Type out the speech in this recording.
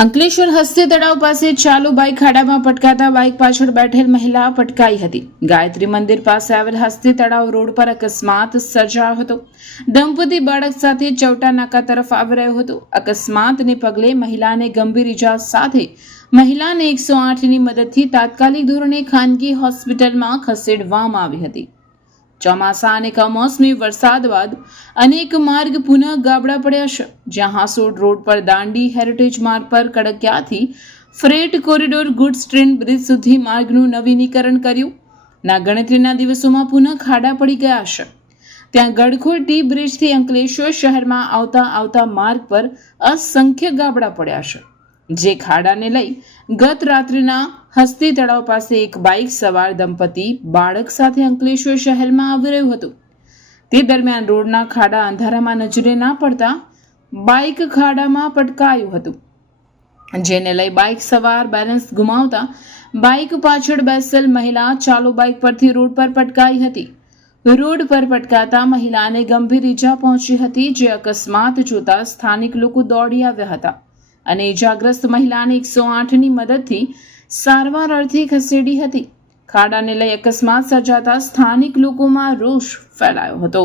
અંકલેશ્વર હસ્તી તળાવ પાસે ચાલુ બાઇક ખાડામાં પટકાતા બાઇક પાછળ બેઠેલ મહિલા પટકાઈ હતી। ગાયત્રી મંદિર પાસે આવેલ હસ્તી તળાવ રોડ પર અકસ્માત સર્જાયો હતો। દંપતી બાળક સાથે ચૌટા નાકા તરફ આવી રહ્યો હતો। અકસ્માતને પગલે મહિલાને ગંભીર ઇજા સાથે મહિલાને 108ની મદદથી તાત્કાલિક ધોરણે ખાનગી હોસ્પિટલમાં ખસેડવામાં આવી હતી। ચોમાસા અને કમોસમી વરસાદ બાદ અનેક માર્ગ પુનઃ ગાબડા પડ્યા છે। જ્યાં હાસોડ રોડ પર દાંડી હેરિટેજ માર્ગ પર કડકિયાથી freight corridor goods train bridge સુધી માર્ગનું નવીનીકરણ કર્યું ના ગણતરીના દિવસોમાં પુનઃ ખાડા પડી ગયા છે। ત્યાં ગડખોલ ટી બ્રિજથી અંકલેશ્વર શહેરમાં આવતા માર્ગ પર અસંખ્ય ગાબડા પડ્યા છે। જે ખાડાને લઈ ગત રાત્રિના હસ્તી તળાવ પાસે એક બાઇક સવાર દંપતી બાળક સાથે અંકલેશ્વર શહેરમાં આવી રહ્યું હતું। તે દરમિયાન રોડના ખાડા અંધારામાં નજરે ના પડતા બાઇક ખાડામાં પટકાયું હતું, જેને લઈ બાઇક સવાર બેલેન્સ ગુમાવતા બાઇક પાછળ બેસેલ મહિલા ચાલુ બાઇક પરથી રોડ પર પટકાઈ હતી। રોડ પર પટકાતા મહિલાને ગંભીર ઈજા પહોંચી હતી। જે અકસ્માત જોતા સ્થાનિક લોકો દોડી આવ્યા હતા અને ઈજાગ્રસ્ત મહિલાને 108ની મદદથી સારવાર અર્થે ખસેડી હતી। ખાડાને લઈ અકસ્માત સર્જાતા સ્થાનિક લોકોમાં રોષ ફેલાયો હતો।